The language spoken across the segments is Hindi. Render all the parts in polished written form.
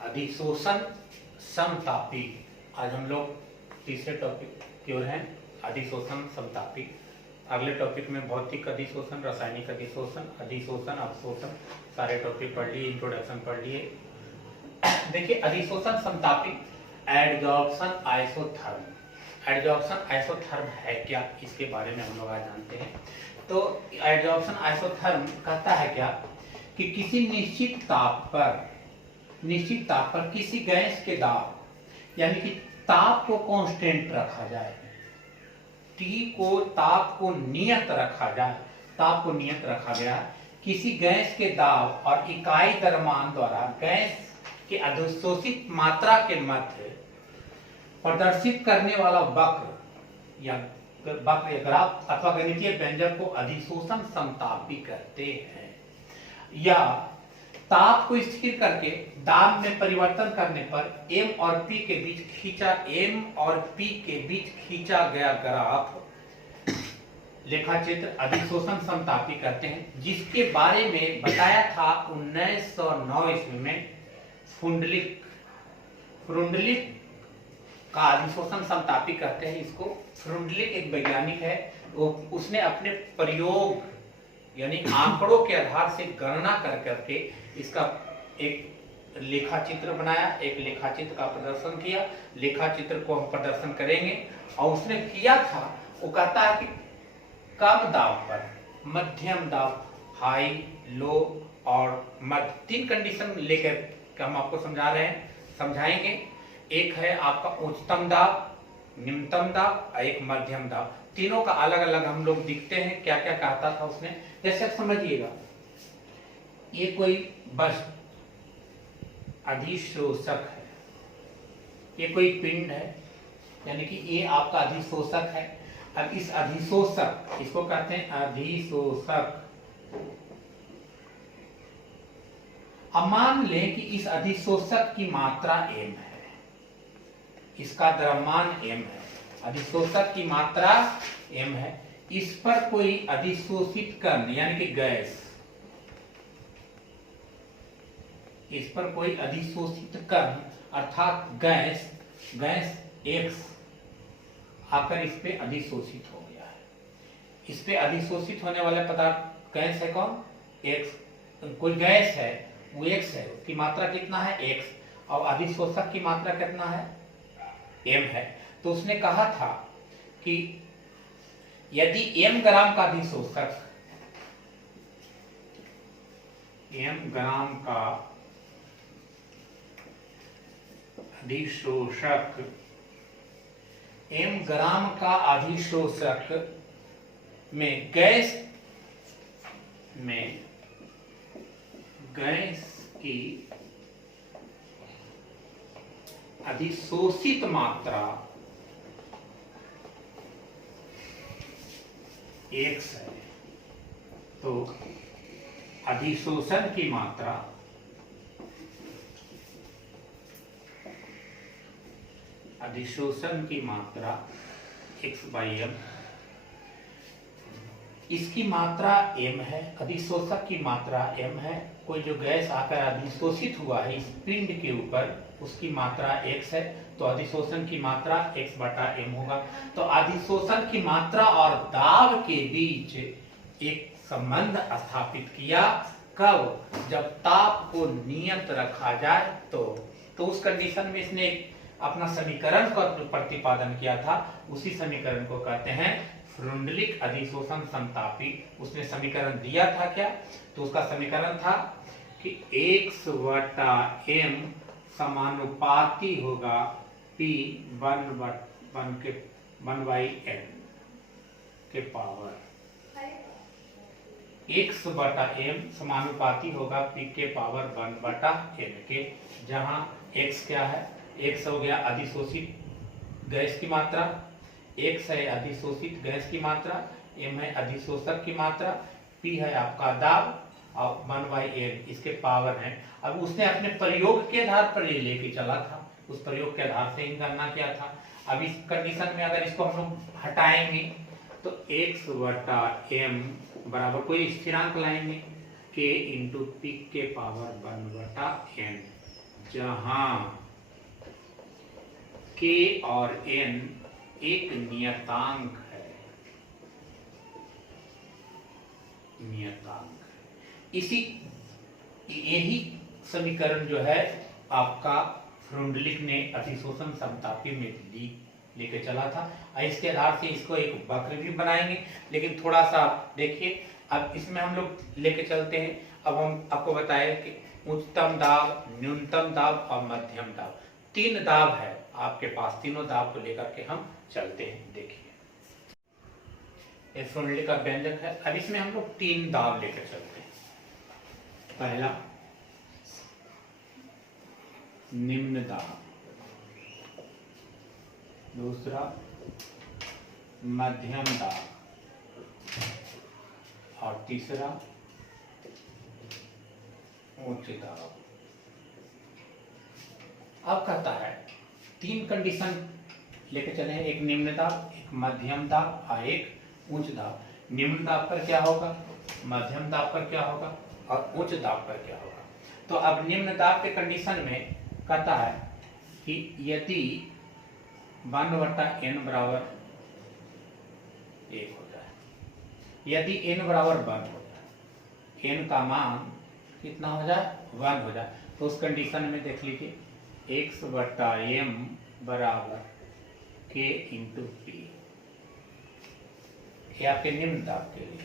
अधिशोषण समतापी। आज हम लोग तीसरे टॉपिक की ओर हैं, अधिशोषण समतापी। अगले टॉपिक में भौतिक अधिशोषण, रासायनिक अधिशोषण, अधिशोषण, अवशोषण सारे टॉपिक पढ़ लिए, इंट्रोडक्शन पढ़ लिए। देखिए अधिशोषण समतापी, एडजॉर्प्शन आइसोथर्म। एडजॉर्प्शन आइसोथर्म है क्या, इसके बारे में हम लोग आज जानते हैं। तो एडजॉर्प्शन आइसोथर्म कहता है क्या कि किसी निश्चित ताप पर किसी गैस के दाब यानी कि ताप को कांस्टेंट रखा जाए, ताप को नियत रखा गया किसी गैस के दाब और इकाई द्रव्यमान द्वारा गैस के अधिशोषित मात्रा के मध्य प्रदर्शित करने वाला वक्र या ग्राफ अथवा गणितीय व्यंजक को अधिशोषण समतापी कहते हैं। या ताप को स्थिर करके दाब में परिवर्तन करने पर m और p के बीच खींचा गया ग्राफ लेखाचित्र अधिशोषण समतापी कहते हैं, जिसके बारे में बताया था 1909 ईस्वी में फ्रुंडलिक का अधिशोषण समतापी कहते हैं इसको। फ्रुंडलिक एक वैज्ञानिक है, उसने अपने प्रयोग यानी आंकड़ों के आधार से गणना करके इसका एक लेखाचित्र बनाया, एक लेखाचित्र का प्रदर्शन किया। लेखाचित्र को हम प्रदर्शन करेंगे। और उसने किया था, वो कहता है कि कम दाब पर, मध्यम दाब, हाई, लो और मध्य, तीन कंडीशन लेकर हम आपको समझाएंगे। एक है आपका उच्चतम दाब, निम्नतम दाब और एक मध्यम दाब। तीनों का अलग अलग हम लोग दिखते हैं क्या क्या कहता था उसने। जैसे आप समझिएगा, ये कोई बस अधिशोषक है, ये कोई पिंड है, यानी कि ये आपका अधिशोषक है। अब इस अधिशोषक, इसको कहते हैं अधिशोषक। अब मान लें कि इस अधिशोषक की मात्रा m है, इसका द्रव्यमान m है, अधिशोषक की मात्रा m है। इस पर कोई अधिशोषित कण यानी कि गैस, इस पर कोई अधिशोषित कण अर्थात गैस X आकर इस पे अधिशोषित हो गया है। इस पे अधिशोषित होने वाले पदार्थ गैस है कौन? X। कोई गैस है वो X है, उसकी मात्रा कितना है? X। और अधिशोषक की मात्रा कितना है? M है। तो उसने कहा था कि यदि m ग्राम का अधिशोषक, m ग्राम का अधिशोषक में गैस की अधिशोषित मात्रा X है, तो अधिशोषण की मात्रा X/m, इसकी मात्रा m है, अधिशोषक की मात्रा m है। कोई जो गैस आकर अधिशोषित हुआ है इस पिंड के ऊपर, उसकी मात्रा x है, तो अधिशोषण की मात्रा x/m होगा। तो अधिशोषण की मात्रा और दाब के बीच एक संबंध स्थापित किया। कब? जब ताप को नियत रखा जाए तो उस कंडीशन में इसने अपना समीकरण का प्रतिपादन किया था। उसी समीकरण को कहते हैं फ्रुंडलिक अधिशोषण समतापी। उसने समीकरण दिया था क्या? तो उसका समीकरण था कि X/m समानुपाती होगा P1/n के पावर। X/m समानुपाती होगा P के पावर 1/n के, जहां X क्या है? X हो गया अधिशोषित गैस की मात्रा, X है अधिशोषित गैस की मात्रा, m है अधिशोषक की मात्रा, P है आपका दाब और 1/n इसके पावर है। अब उसने अपने प्रयोग के आधार पर ये लेके चला था, उस प्रयोग के आधार से ही गणना किया था। अब इस कंडीशन में अगर इसको हम लोग हटाएंगे तो X/m बराबर कोई स्थिरांक लाएंगे k × p के पावर 1/n। जहां K और N एक नियतांक है, नियतांक। इसी यही समीकरण जो है आपका फ्रुंडलिक ने अतिशोषण समतापी में लेके चला था। इसके आधार से इसको एक वक्र भी बनाएंगे, लेकिन थोड़ा सा देखिए। अब इसमें हम लोग लेके चलते हैं। अब हम आपको बताएं कि उच्चतम दाब, न्यूनतम दाब और मध्यम दाब, 3 दाब है आपके पास। तीनों दाब को लेकर के हम चलते हैं। देखिए फ्रुंडलिक का व्यंजक है। अब इसमें हम लोग 3 दाब लेकर चलते हैं। पहला निम्न दाब, दूसरा मध्यम दाब और तीसरा उच्च दाब। अब कहता है 3 कंडीशन लेके चले हैं, एक निम्न दाब, एक मध्यम दाब और एक उच्च दाब। निम्न दाब पर क्या होगा, मध्यम दाब पर क्या होगा और उच्च दाब पर क्या होगा। तो अब निम्न दाब के कंडीशन में कहता है कि यदि 1/n बराबर 1 हो जाए, यदि n बराबर 1 हो जाए, n का मान कितना हो जाए, 1 हो जाए, तो उस कंडीशन में देख लीजिए x/m बराबर k × p। ये आपके निम्न दाब के लिए।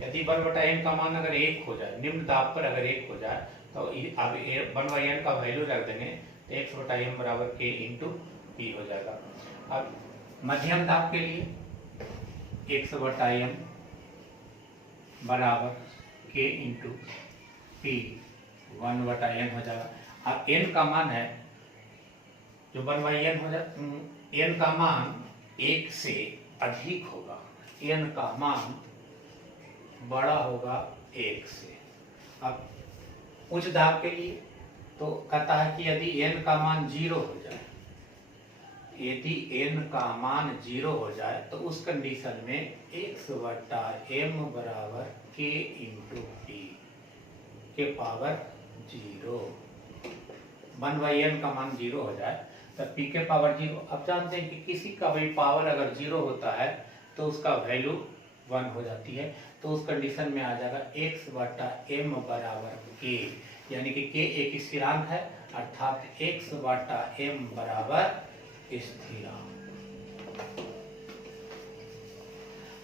यदि 1/n का मान अगर 1 हो जाए, निम्न दाब पर अगर 1 हो जाए, तो अब 1/n का वैल्यू रख देंगे तो x/m बराबर k × p हो जाएगा। अब मध्यम दाब के लिए x/m बराबर k × p 1/n हो जाएगा। अब n का मान है जो 1/n हो जाए, n का मान 1 से अधिक होगा, n का मान बड़ा होगा 1 से। अब उच्च दाब के लिए तो कहता है कि यदि n का मान 0 हो जाए, यदि n का मान 0 हो जाए, तो उस कंडीशन में x/m बराबर k × p के पावर 0। 1/n का मान 0 हो जाए तब p के पावर 0। अब जानते हैं कि किसी का भी पावर अगर 0 होता है तो उसका वैल्यू 1 हो जाती है। तो उस कंडीशन में आ जाएगा x/m बराबर k, यानी कि k एक स्थिरांक है, अर्थात x/m बराबर स्थिरांक।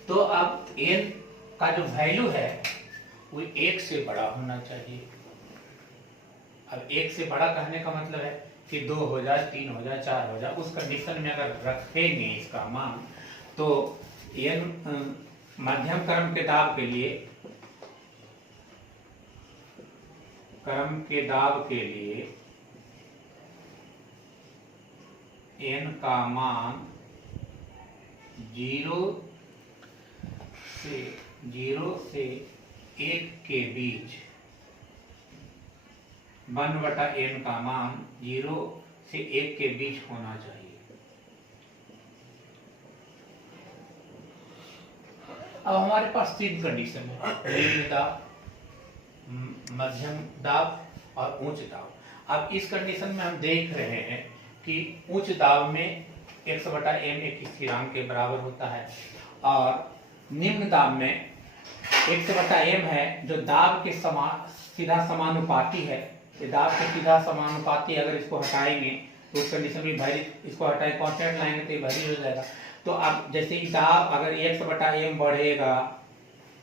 तो अब n का जो वैल्यू है वो 1 से बड़ा होना चाहिए। अब 1 से बड़ा कहने का मतलब है कि 2 हो जाए, 3 हो जाए, 4 हो जाए, उस कंडीशन में अगर रखेंगे इसका मान, तो n मध्यम क्रम के दाब के लिए, क्रम के दाब के लिए n का मान 0 से 1 के बीच, 1/n का मान 0 से 1 के बीच होना चाहिए। अब हमारे पास 3 कंडीशन है, निम्न दाब, मध्यम दाब और उच्च दाब। अब इस कंडीशन में हम देख रहे हैं कि उच्च दाब में x/m एक स्थिरांक के बराबर होता है, और निम्न दाब में x/m है जो दाब के सीधा समानुपाती है। ये दाब के सीधा समानुपाती, अगर इसको हटाएंगे तो उस कंडीशन में वैल्यू, इसको हटाए कांस्टेंट लाएंगे तो ये वैल्यू हो जाएगा। तो अब जैसे ही दाब अगर x/m बढ़ेगा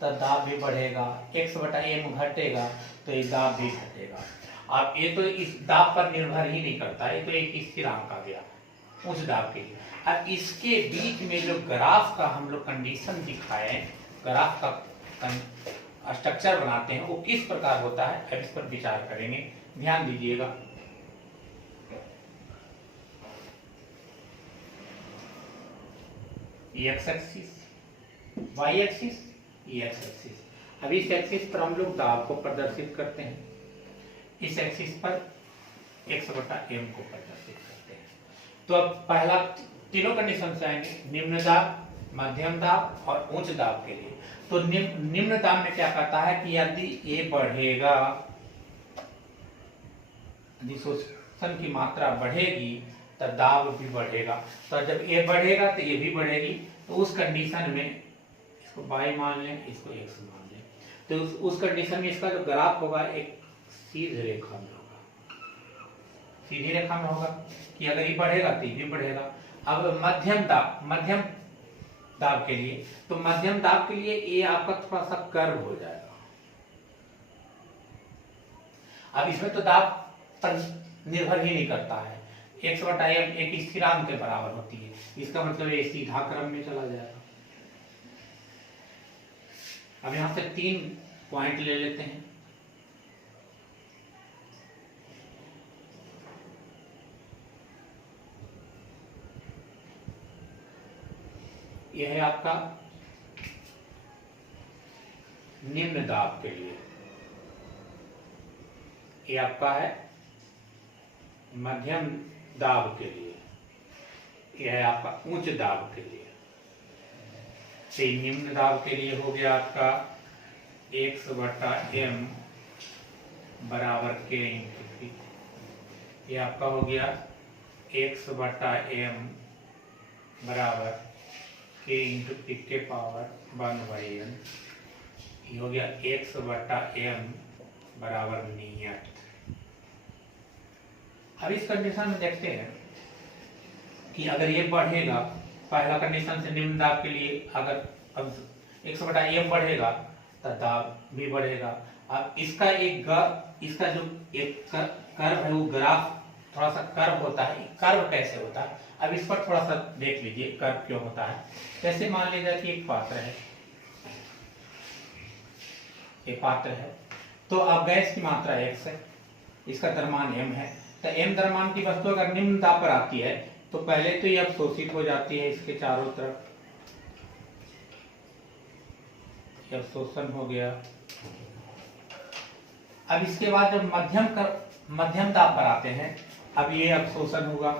तो दाब भी बढ़ेगा, x/m घटेगा तो ये दाब भी घटेगा। अब ये तो इस दाब पर निर्भर ही नहीं करता, ये तो एक स्थिरांक आ गया उच्च दाब के लिए। अब इसके बीच में जो ग्राफ का हम लोग कंडीशन दिखाए, ग्राफ का स्ट्रक्चर बनाते हैं, वो किस प्रकार होता है, अब इस पर विचार करेंगे। ध्यान दीजिएगा। X axis, Y axis, X axis. अब इस एक्सिस पर हम लोग दाब को प्रदर्शित करते हैं, इस एक्सिस पर x/m को प्रदर्शित करते हैं। तो अब पहला तीनों कंडीशन से आएंगे, निम्न दाब, मध्यम दाब और उच्च दाब के लिए। तो निम्न दाब में क्या कहता है कि यदि ये बढ़ेगा, घर्षण की मात्रा बढ़ेगी तो दाब भी बढ़ेगा। तो जब ये बढ़ेगा तो ये भी बढ़ेगी। तो उस कंडीशन में इसको y मान लें, इसको x मान लें, तो उस कंडीशन में इसका जो ग्राफ होगा एक सीधी रेखा में होगा, सीधी रेखा में होगा कि अगर ये बढ़ेगा तो ये भी बढ़ेगा। अब मध्यम दाब के लिए, तो मध्यम दाब के लिए ये आपका थोड़ा सा कर्व हो जाएगा। अब इसमें तो दाब पर निर्भर ही नहीं करता है, x/m एक स्थिरांक के बराबर होती है, इसका मतलब ये सीधा क्रम में चला जाएगा। अब यहां से 3 पॉइंट ले लेते हैं। यह है आपका निम्न दाब के लिए, ये आपका है मध्यम दाब के लिए, यह है आपका उच्च दाब के लिए। तो निम्न दाब के लिए हो गया आपका x/m बराबर k इंटू पी। ये आपका हो गया x/m बराबर k इंटू पी के पावर 1/n। ये हो गया x/m बराबर नियत। अब इस कंडीशन में देखते हैं कि अगर ये बढ़ेगा, पहला कंडीशन से निम्न दाब के लिए अगर अब x/m बढ़ेगा तो दाब भी बढ़ेगा। अब इसका इसका जो एक कर्व है वो ग्राफ थोड़ा सा कर्व होता है। कर्व कैसे होता है, अब इस पर थोड़ा सा देख लीजिए कर्व क्यों होता है। जैसे मान लीजिए कि एक पात्र है, एक पात्र है, तो अब गैस की मात्रा x है, इसका द्रव्यमान m है। तो m द्रव्यमान की वस्तु अगर निम्न दाब पर आती है तो पहले तो ये अवशोषित हो जाती है इसके चारों तरफ, ये अवशोषण हो गया। अब इसके बाद जब मध्यम दाब पर आते हैं, अब ये अवशोषण होगा।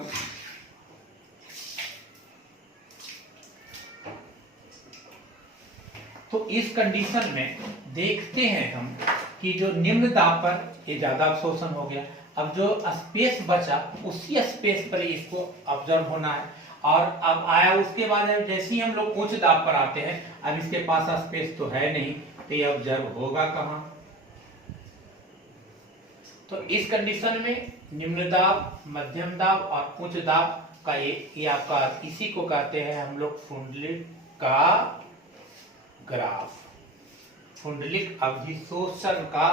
तो इस कंडीशन में देखते हैं हम कि जो निम्न दाब पर ये ज्यादा अवशोषण हो गया। अब जो स्पेस बचा उसी स्पेस पर इसको ऑब्जर्व होना है, और अब आया उसके बाद जैसे ही हम लोग उच्च दाब पर आते हैं, अब इसके पास स्पेस तो है नहीं, तो ये ऑब्जर्व होगा कहां। तो इस कंडीशन में निम्न दाब, मध्यम दाब और उच्च दाब का ये आपका, इसी को कहते हैं हम लोग फुंडलिक का ग्राफ, फुंडलिक अधिशोषण का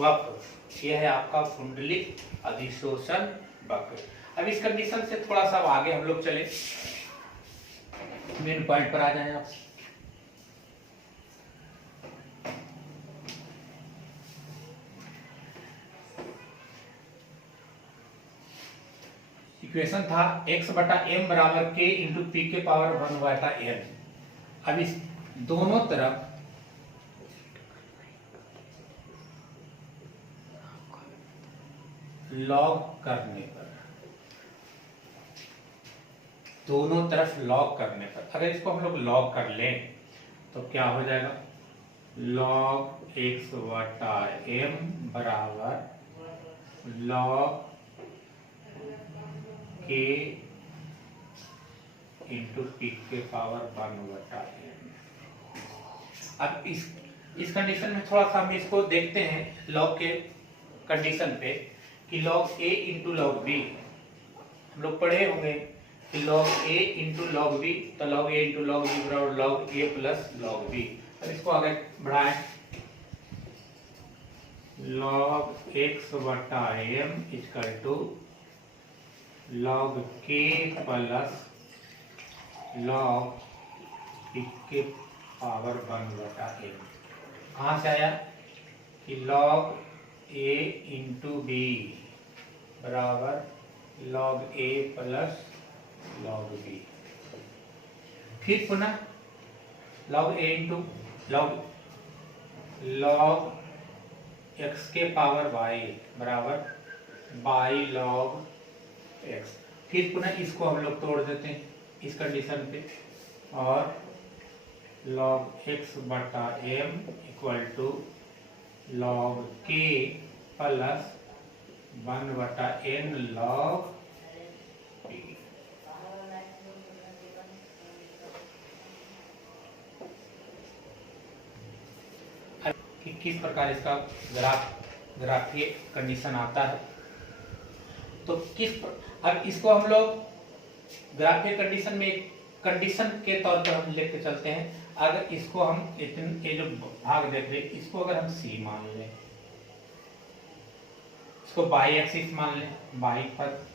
वक्र। यह है आपका फुंडलिक अधिशोषण वक्र। अब इस कंडीशन से थोड़ा सा आगे हम लोग चले, मेन पॉइंट पर आ जाए आप। इक्वेशन था x/m बराबर k इंटू पी के पावर 1/n। अब इस दोनों तरफ लॉग करने पर, दोनों तरफ लॉग करने पर, अगर इसको हम लोग लॉग कर लें तो क्या हो जाएगा, log x/m बराबर log k इंटू पी के पावर 1/n। अब इस कंडीशन में थोड़ा सा हम इसको देखते हैं लॉग के कंडीशन पे कि log a into log b, हम लोग पढ़े होंगे कि log a into log b, तो log a into log b बराबर log a plus log b। अब इसको आगे बढ़ाएं, log x/m equal to log k plus log p के पावर 1/n। कहां से आया कि log a इंटू बी बराबर log a plus log b। फिर पुनः log a into log x के पावर y बराबर y log x। फिर पुनः इसको हम लोग तोड़ देते हैं इस कंडीशन पे, और log x/m equal to log k plus 1/n log p। कि किस प्रकार इसका ग्राफीय कंडीशन आता है। तो अब इसको हम लोग ग्राफीय कंडीशन में एक कंडीशन के तौर पर हम लेके चलते हैं। अगर इसको हम ये जो भाग देख रहे हैं इसको अगर हम c मान लें, इसको बाई एक्सिस मान लें, बाई पर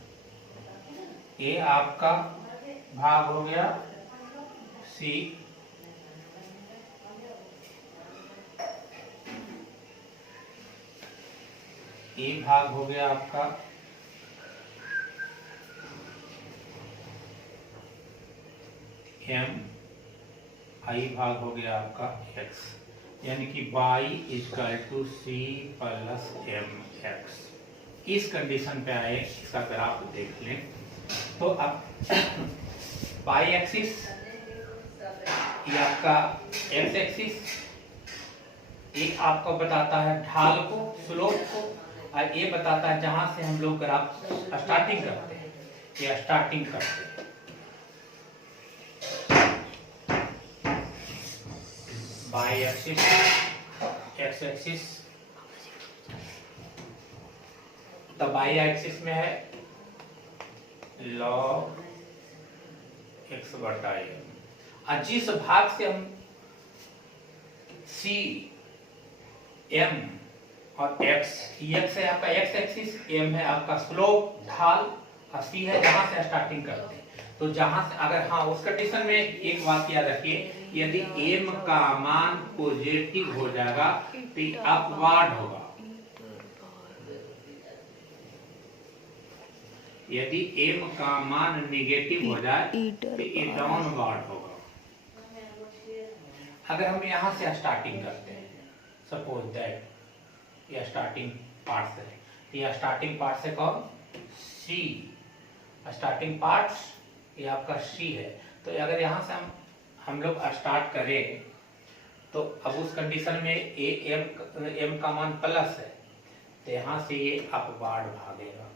ये आपका भाग हो गया c, ये भाग हो गया आपका m, आई भाग हो गया आपका x, यानी कि y equal to c plus mx। इस कंडीशन पे आए, इसका ग्राफ देख लें तो अब y एक्सिस ये आपका x एक्सिस, ये आपको बताता है ढाल को, स्लोप को, और ये बताता है जहां से हम लोग ग्राफ स्टार्टिंग करते हैं, ये स्टार्टिंग करते हैं। बाई एक्सिस, एक्स एक्सिस, तो बाई एक्सिस में है log x/m। और जिस भाग से हम c, m और x, x है आपका x एक्सिस, m है आपका स्लोप ढाल, और c है जहां से स्टार्टिंग करते हैं। तो जहां से अगर हाँ उस कंडीशन में एक बात याद रखिए, यदि m का मान पॉजिटिव हो जाएगा तो अपवार्ड होगा, यदि m का मान नेगेटिव हो जाए तो ये डाउनवर्ड होगा। अगर हम यहां से स्टार्टिंग करते हैं, सपोज दैट ये स्टार्टिंग पार्ट से, ये स्टार्टिंग पार्ट से कौन c, स्टार्टिंग पार्ट ये आपका c है। तो अगर यहाँ से हम लोग स्टार्ट करें तो अब उस कंडीशन में m का मान प्लस है, तो यहाँ से ये अपवार्ड भागेगा।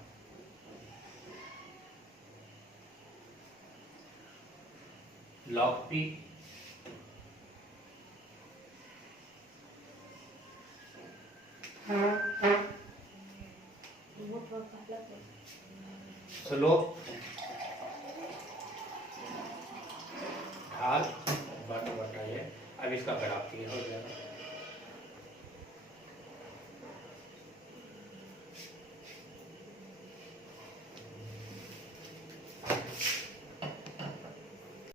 log p स्लोप ढाल बटा ये, अब इसका ग्राफ ये हो जाएगा।